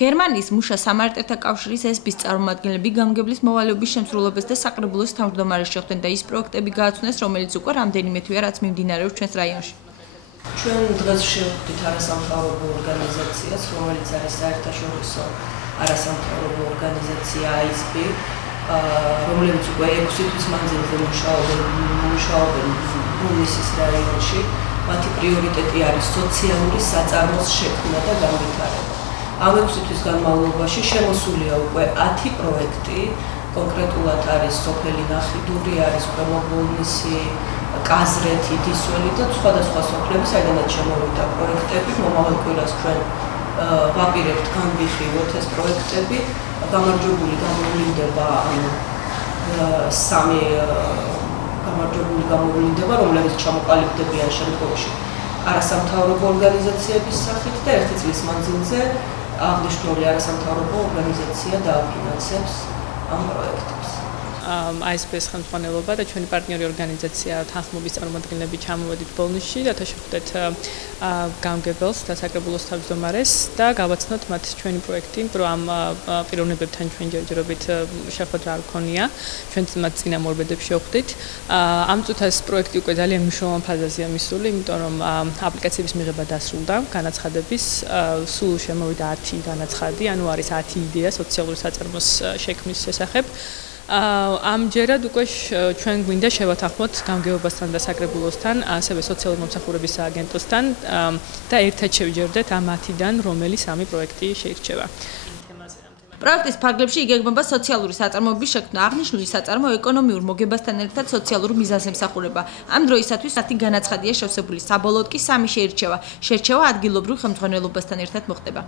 გერმანიის მუშა სამართლებთა კავშირის SB-ის წარმომადგენლები გამგებლის მოვალეობის შემსრულებელს და საკრებულოს თავმჯდომარეს შეხვდნენ და ის პროექტები გააცნეს, რომელიც უკვე რამდენიმე თვეა რაც მიმდინარეობს ჩვენს რაიონში. ჩვენ დღეს შევხვდით არასამთავრობო ორგანიზაციას, რომელიც არის საერთაშორისო არასამთავრობო ორგანიზაცია ISB, რომელიც უკვე 6 თვის მანძილზე მუშაობენ ბრუნისის რაიონში. მათი პრიორიტეტი არის სოციალური საწარმოს შექმნა და განვითარება. ამ 6 თვის განმავლობაში შემოსულია უკვე 10 პროექტი, კონკრეტულად არის სოფელი ნახიდური, არის ქვემობრუნისი, კაზრეთი, დისველი და სხვადასხვა სოფლები, საიდანაც შემოვიდა პროექტები. მომავალ კვირას ჩვენ ვაპირებთ განვიხილოთ ეს პროექტები. გამარჯვებული გამოვლინდება სამი გამარჯვებული გამოვლინდება, რომლებიც ჩამოყალიბდებიან შემდგომში არასამთავრობო ორგანიზაციების სახით და 1 წლის მანძილზე აღნიშნული არასამთავრობო ორგანიზაცია დააფინანსებს ამ პროექტებს. ISB-ის ხელმძღვანელობა და ჩვენი პარტნიორი ორგანიზაცია თანხმობის წარმომადგენლები ჩამოვედით ბოლნისში, რათა შევხვდეთ გამგებელს და საკრებულოს თავმჯდომარეს და გავაცნოთ მათ ჩვენი პროექტი, რომ ამ პიროვნებებთან ჩვენ ჯერჯერობით შეხვედრა არ გქონია, ჩვენ მათ წინამორბედებს შევხვდით. ამ წუთას პროექტი უკვე ძალიან მნიშვნელოვან ფაზაზეა მისული, იმიტომ რომ აპლიკაციების მიღება დასრულდა, განაცხადების სულ შემოვიდა 10 განაცხადი, ანუ არის 10 იდეა სოციალური საწარმოს შექმნის შესახებ. ამჯერად უკვე ჩვენ გვინდა შევათანხმოთ გამგეობასთან და საკრებულოსთან, ასევე სოციალური მომსახურების სააგენტოსთან და ერთად შევჯერდეთ ამ 10-დან რომელი 3 პროექტი შეირჩევა. პროექტის ფარგლებში იგეგმება სოციალური საწარმოების შექმნა, აღნიშნული საწარმო ეკონომიურ მოგებასთან ერთად სოციალურ მიზანს ემსახურება. ამ დროისათვის 10 განაცხადია შევსებული, საბოლოოდ კი 3 შეირჩევა. შერჩევა ადგილობრივ ხელმძღვანელობასთან ერთად მოხდება.